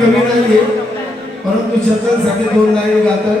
कमी नाहीये परंतु चंदनसाठी दोन लाईन गातात.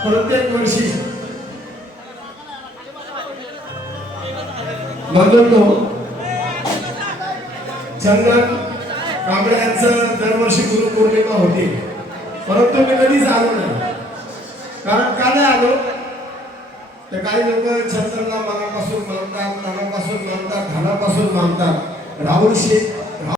प्रत्येक वर्षी. बदलतो. चंदन कांबळे यांचं दरवर्षी गुरुपौर्णिमा होती. परंतु मी कधीच आलो नाही. कारण का नाही आलो? तर काही लोक चंदनला मनापासून मानतात मनापासून मानतात घरापासून मानतात. राहुल शेख